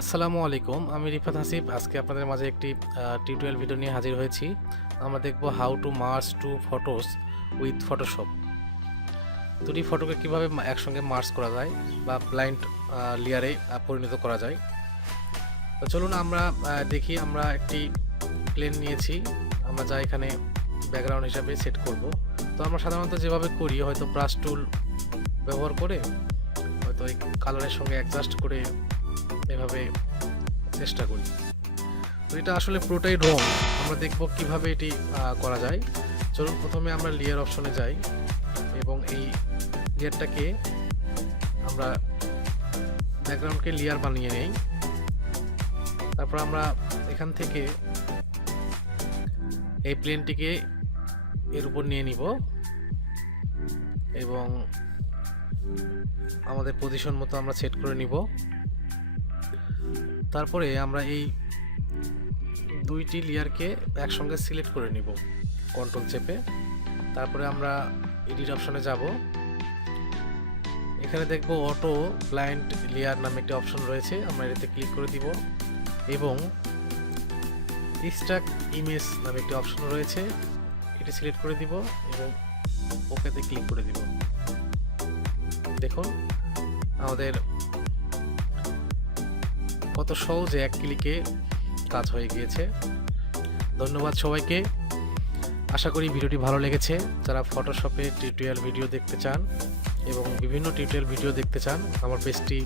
আসসালামু আলাইকুম, আমি রিফাত হাসিব। আজকে আপনাদের মাঝে একটি টিউটোরিয়াল ভিডিও নিয়ে হাজির হয়েছি। আমরা দেখব how to merge two photos with Photoshop. দুটি ফটোকে কিভাবে একসঙ্গে মার্জ করা যায় বা ব্লাইন্ড লেয়ারে পরিণত করা যায়। তো চলুন আমরা দেখি। আমরা একটি প্লেন নিয়েছি, আমরা যা এখানে ব্যাকগ্রাউন্ড হিসাবে সেট করব। তো আমরা সাধারণত যেভাবে করি, হয়তো ব্রাশ টুল ব্যবহার করে হয়তো এই কালারের সঙ্গে অ্যাডজাস্ট করে এভাবে চেষ্টা করি। তো এটা আসলে পুরোটাই রং। আমরা দেখব কিভাবে এটি করা যায়। চলুন প্রথমে আমরা লেয়ার অপশনে যাই এবং এই লেয়ারটাকে আমরা ব্যাকগ্রাউন্ডকে লেয়ার বানিয়ে নেই। তারপর আমরা এখান থেকে এই প্লেনটিকে এর উপর নিয়ে নিব এবং আমাদের পজিশন মতো আমরা সেট করে নিব। তারপরে আমরা এই দুইটি লেয়ারকে একসঙ্গে সিলেক্ট করে নিব কন্ট্রোল চেপে। তারপরে আমরা এডিট অপশনে যাব। এখানে দেখব অটো ব্লাইন্ড লেয়ার নামে একটি অপশন রয়েছে, আমরা এটাতে ক্লিক করে দিব এবং এক্সট্রাক্ট ইমেজ নামে একটি অপশন রয়েছে, এটি সিলেক্ট করে দিব এবং ওকেতে ক্লিক করে দিব। দেখুন আমাদের কত সহজে এক ক্লিকে কাজ হয়ে গিয়েছে। ধন্যবাদ সবাইকে। আশা করি ভিডিওটি ভালো লেগেছে। যারা ফটোশপে টিউটোরিয়াল ভিডিও দেখতে চান এবং বিভিন্ন টিউটোরিয়াল ভিডিও দেখতে চান, আমার পেজটি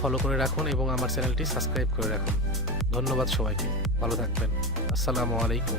ফলো করে রাখুন এবং আমার চ্যানেলটি সাবস্ক্রাইব করে রাখুন। ধন্যবাদ সবাইকে, ভালো থাকবেন। আসসালামু আলাইকুম।